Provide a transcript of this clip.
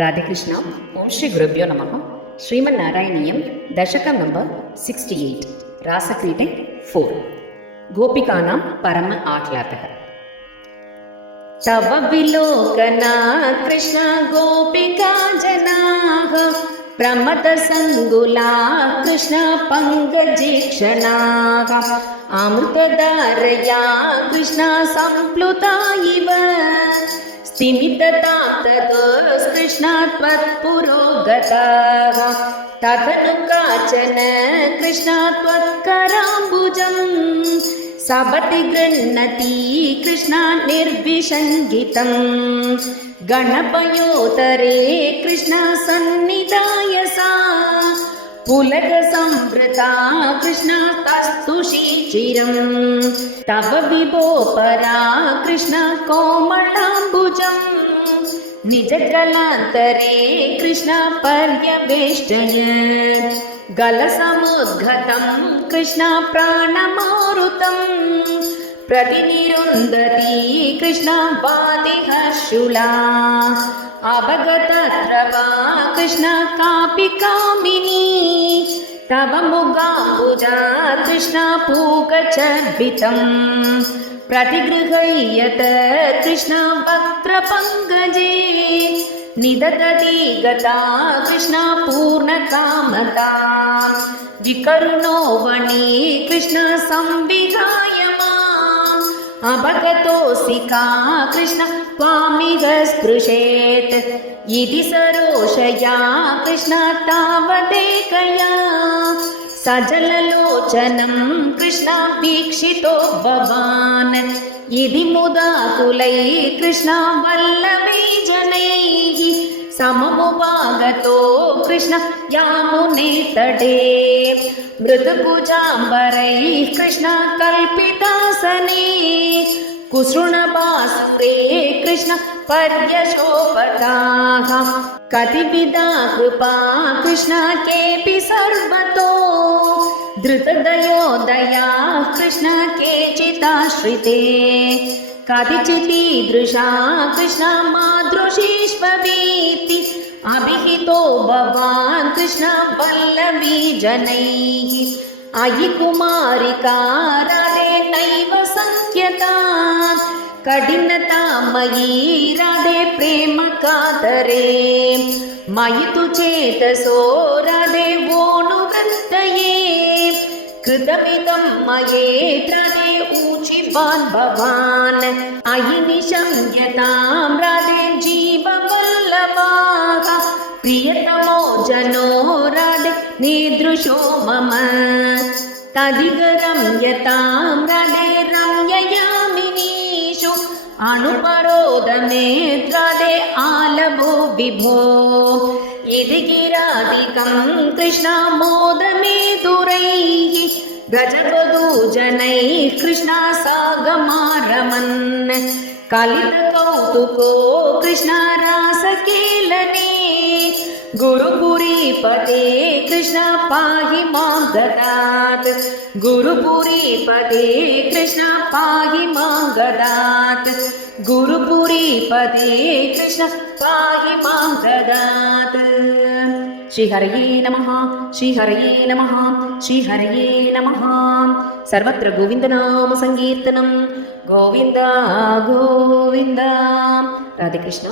ರಾಧೆ ಕೃಷ್ಣ. ಓಂ ಶ್ರೀ ಗುರುಭ್ಯೋ ನಮಃ. ಶ್ರೀಮನ್ನಾರಾಯಣೀಯಂ ದಶಕಂ ನಂಬರ್ 68 ರಾಸಕ್ರೀಡೆ 4 ಗೋಪಿಕಾನಾಂ ಪರಮ ಆಹ್ಲಾದಃ. ತವ ವಿಲೋಕನಾ ಕೃಷ್ಣ ಗೋಪಿಕಾ ಜನಾಃ ಪ್ರಮದ ಸಂಗುಲಾ ಕೃಷ್ಣ ಪಂಕಜೀಕ್ಷಣಾಃ ಅಮೃತಧಾರಯಾ ಕೃಷ್ಣ ಸಂಪ್ಲುತಾ ಇವ ಸ್ಥಿಮಿತತಾಪ್ತತೋಸ್ ಕೃಷ್ಣ ತ್ವತ್ಪುರೋಗತಃ ತದನು ಕಾಚನ ಕೃಷ್ಣ ತ್ವತ್ಕರಾಂಬುಜಂ ಸಬತಿ ಗೃಹ್ಣತಿ ಕೃಷ್ಣ ನಿರ್ವಿಷಂಗಿತಂ ಗಣಪಯೋತರೇ ಕೃಷ್ಣ ಸನ್ನಿಧಾಯ ಸಾ ಪುಲಕ ಸಂವೃತಾ ಕೃಷ್ಣ ತಸ್ತುಷಿ ಚಿರಂ ತವ ವಿಭೋ ಪರಾ ಕೃಷ್ಣ ಕೋಮಲಾಂಬುಜಂ ನಿಜ ಕಲಾಂತರೇ ಕೃಷ್ಣ ಪರ್ಯವೇಷ್ಟಯ ಗಲ ಸಮುದ್ಗತಂ ಕೃಷ್ಣ ಪ್ರಾಣಮಾರುತಂ ಪ್ರತಿನಿರುಂದತಿ ಕೃಷ್ಣ ವಾದಿಹರ್ಷುಲಾ ಅಭಗತತ್ರ ವಾ ಕೃಷ್ಣ ಕಾಪಿ ಕಾಮಿನಿ ತವ ಮುಗಾಂಬುಜಾ ಕೃಷ್ಣ ಪೂಕಚರ್ಬಿತಂ ಪ್ರತಿಗೃಹ್ಯತ ಕೃಷ್ಣ ವಕ್ತ್ರ ಪಂಕಜೇ ನಿದತತಿ ಗತಾ ಕೃಷ್ಣ ಪೂರ್ಣ ಕಾಮತಾ ವಿಕರುಣೋ ವಣಿ ಕೃಷ್ಣ ಸಂವಿಧಾಯ ಮಾಂ ಅಭಗತೋಸಿಕಾ ಕೃಷ್ಣ ತ್ವಾಮಿಹ ಸ್ಪೃಶೇತ್ ಇತಿ ಸರೋಷಯಾ ಕೃಷ್ಣ ತಾವದೇಕಯಾ ಸಜಲಲೋಚನಂ ಕೃಷ್ಣ ವೀಕ್ಷಿತೋ ಭವಾನ್ ಇದಿ ಮುದಾಕುಲೈ ಕೃಷ್ಣ ವಲ್ಲಭೈ ಜನೈಃ ಸಮಮುಪಾಗತೋ ಕೃಷ್ಣ ಯಾಮುನೇ ತಟೇ ಮೃದುಭುಜಾಂಬರೈಃ ಕೃಷ್ಣ ಕಲ್ಪಿತಾಸನೇ ಕುಸೃಣಭಾಸುರೇ ಕೃಷ್ಣ ಪರ್ಯಶೋಪಕಾಃ ಕತಿವಿಧಾ ಕೃಪಾ ಕೃಷ್ಣ ಕೇಪಿ ಸರ್ವತೋ ಧೃತದಯೋದಯಾ ಕೃಷ್ಣ ಕೇಚಿತಾಶ್ರಿತೇ ಕದಿಚಿತೀದೃಶಾ ಕೃಷ್ಣ ಮಾದೃಶೀಷ್ವೀತಿ ಅಭಿಹಿತೋ ಭವಾನ್ ಕೃಷ್ಣ ವಲ್ಲಭೀ ಜನೈಃ ಅಯಿ ಕುಮಾರಿಕಾ ರಾಧೆ ನೈವ ಸಂಖ್ಯತಾ ಕಠಿನತಾ ಮಯೀ ರಾಧೆ ಪ್ರೇಮ ಕಾತರೇ ಮಯಿ ತು ಚೇತಸೋ ರಾಧೆ ವೋನುವೃತ್ತಯೇ ಕೃತಮಿದಂ ಮಯೇ ರಾಧೆ ಊಚಿವಾನ್ ಭವಾನ್ ಅಯಿ ನಿಶಮ್ಯತಾಂ ರಾಧೆ ಜೀವವಲ್ಲಭಾಃ ಪ್ರಿಯತಮೋ ಜನೋ ರಾಧೆ ನೀದೃಶೋ ಮಮ ತದಿಗರಮ್ಯತಾಂ ರಾಧೆ ರಮ್ಯಯಾಮಿನೀಷು ಅನುಪರೋಧಮೇತ್ರಾದೆ ಆಲಭೋ ವಿಭೋ ಇದಿ ಗಿರಾಧಿಕಂ ಕೃಷ್ಣ ಮೋದಮೇತುರೈಃ ಗಜಗದೂ ಜನೈಃ ಕೃಷ್ಣ ಸಾಗಮಾರಮನ್ ಕಲಿತ ಕೌತುಕೋ ಕೃಷ್ಣ ರಾಸಕೇಲನೆ ಗುರುಪುರೀಪತೆ ಕೃಷ್ಣ ಪಾಹಿ ಮಾಂ ಗದಾತ್ ಗುರುಪುರೀಪತೆ ಕೃಷ್ಣ ಪಾಹಿ ಮಾಂ ಗದಾತ್ ಗುರುಪುರೀಪತೆ ಕೃಷ್ಣ ಪಾಹಿ ಮಾಂ ಗದಾತ್. ಶ್ರೀಹರಯೇ ನಮಃ ಶ್ರೀಹರಯೇ ನಮಃ ಶ್ರೀಹರಯೇ ನಮಃ. ಸರ್ವತ್ರ ಗೋವಿಂದನಾಮ ಸಂಕೀರ್ತನಂ ಗೋವಿಂದ ಗೋವಿಂದ. ರಾಧೆ ಕೃಷ್ಣ.